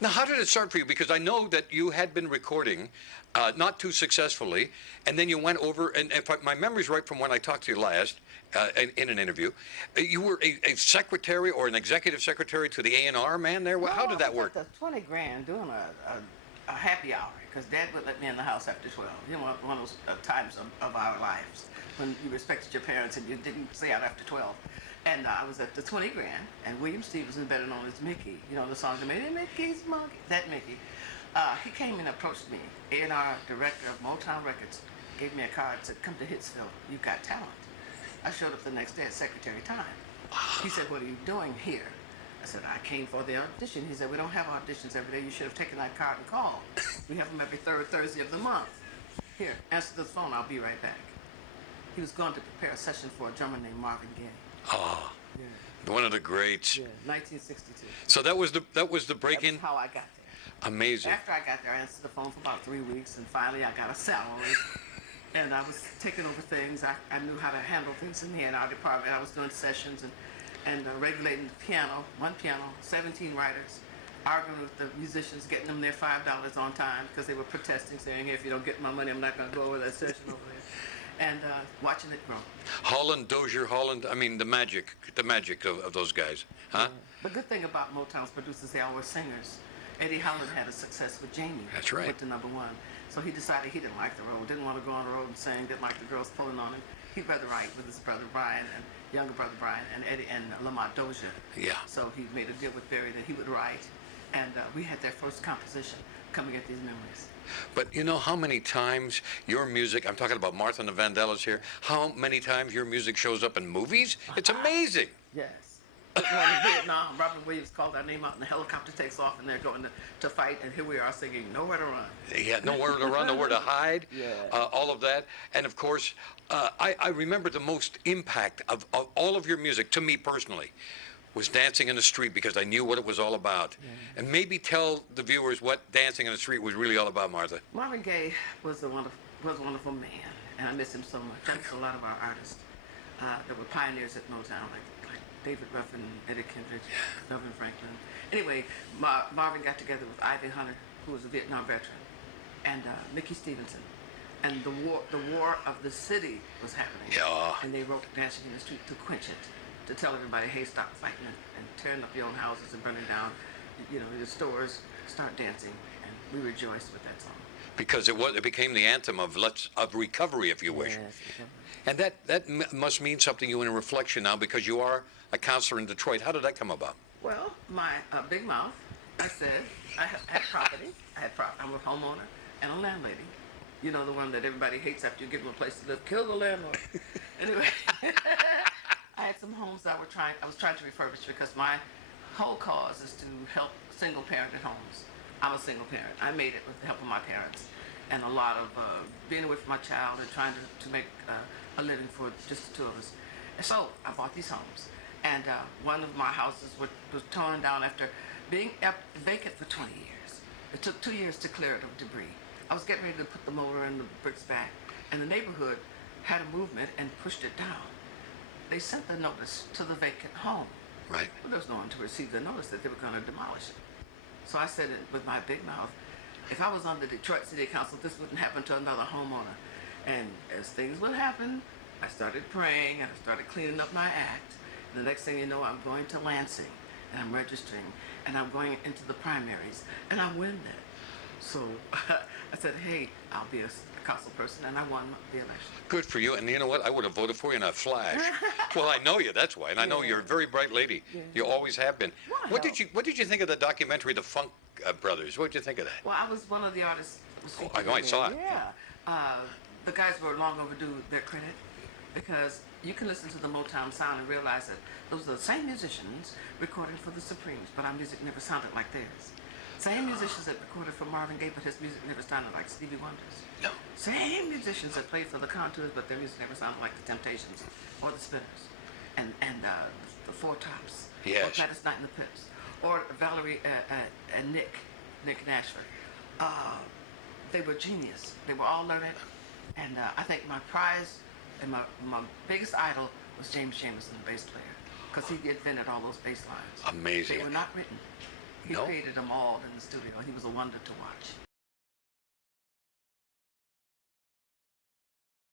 Now, how did it start for you? Because I know that you had been recording, not too successfully, and then you went over, and if my memory's right from when I talked to you last, in an interview, you were a secretary or an executive secretary to the A&R man there? Well, how did that work? The 20 grand doing a happy hour, because Dad would let me in the house after 12. You know, one of those times of our lives when you respected your parents and you didn't stay out after 12. And I was at the 20 grand, and William Stevenson, better known as Mickey, you know the song that made it, Mickey's Monkey, that Mickey. He came and approached me, A&R director of Motown Records, gave me a card, said, come to Hitsville, you've got talent. I showed up the next day at Secretary Time. He said, what are you doing here? I said, I came for the audition. He said, we don't have auditions every day. You should have taken that card and called. We have them every third Thursday of the month. Here, answer the phone, I'll be right back. He was going to prepare a session for a drummer named Marvin Gaye. Oh, yeah. One of the greats. Yeah, 1962. So that was the break-in? That's how I got there. Amazing. After I got there, I answered the phone for about 3 weeks, and finally I got a salary. And I was taking over things. I knew how to handle things in the A&R department. I was doing sessions and regulating the piano, one piano, 17 writers, arguing with the musicians, getting them their $5 on time because they were protesting, saying, hey, if you don't get my money, I'm not going to go over that session over there. And watching it grow. Holland, Dozier, Holland, I mean, the magic of those guys, huh? Yeah. The good thing about Motown's producers, they all were singers. Eddie Holland had a success with Jamie. That's right. Went to #1. So he decided he didn't like the road, didn't want to go on the road and sing, didn't like the girls pulling on him. He'd rather write with his brother Brian and younger brother Brian and Eddie and Lamont Dozier. Yeah. So he made a deal with Barry that he would write, and we had their first composition, Coming at These Memories. But you know how many times your music, I'm talking about Martha and the Vandellas here, how many times your music shows up in movies? It's amazing. Yes. One in Vietnam, Robert Williams called our name out and the helicopter takes off and they're going to fight, and here we are singing Nowhere to Run. Yeah, nowhere to run, nowhere to hide, Yeah. all of that. And of course, I remember the most impact of all of your music, to me personally, was Dancing in the Street, because I knew what it was all about. Yeah. And maybe tell the viewers what Dancing in the Street was really all about, Martha. Marvin Gaye was a wonderful man, and I miss him so much. I miss a lot of our artists that were pioneers at Motown, like David Ruffin, Eddie Kendrick, Melvin Franklin. Anyway, Marvin got together with Ivy Hunter, who was a Vietnam veteran, and Mickey Stevenson. And the war of the city was happening. Yeah. And they wrote Dancing in the Street to quench it, to tell everybody, hey, stop fighting and tearing up your own houses and burning down, your stores, start dancing. And we rejoiced with that song. Because it became the anthem of recovery, if you wish. Yes, And that must mean something to you in reflection now, because you are a counselor in Detroit. How did that come about? well, my big mouth, I said, I had property. I'm a homeowner and a landlady. You know, the one that everybody hates after you give them a place to live. Kill the landlord. Anyway, I had some homes that I was trying to refurbish, because my whole cause is to help single-parented homes. I'm a single parent. I made it with the help of my parents, and a lot of being away from my child and trying to make a living for just the two of us. And so I bought these homes, and one of my houses was torn down after being vacant for 20 years. It took 2 years to clear it of debris. I was getting ready to put the motor and the bricks back, and the neighborhood had a movement and pushed it down. They sent the notice to the vacant home. Right. Well, there was no one to receive the notice that they were going to demolish it. So I said it with my big mouth, if I was on the Detroit City Council, this wouldn't happen to another homeowner. And as things would happen, I started praying and I started cleaning up my act. And the next thing you know, I'm going to Lansing and I'm registering and I'm going into the primaries and I win that. So I said, hey, I'll be a council person, and I won the election. Good for you. And you know what? I would have voted for you in a flash. Well, I know you. That's why. And I know you're a very bright lady. Yeah. You always have been. Well, What did you think of the documentary, The Funk Brothers? What did you think of that? Well, I was one of the artists. I know. I saw it. Yeah. The guys were long overdue their credit, because you can listen to the Motown sound and realize that those are the same musicians recording for the Supremes, but our music never sounded like theirs. Same musicians that recorded for Marvin Gaye, but his music never sounded like Stevie Wonder's. No. Same musicians that played for the Contours, but their music never sounded like the Temptations or the Spinners, and the Four Tops, Yes. or Gladys Knight and the Pips, or Valerie and Nick Nashford. They were genius. They were all learned, and I think my prize and my biggest idol was James Jamerson, the bass player, because he invented all those bass lines. Amazing. They were not written. He No? created them all in the studio. He was a wonder to watch.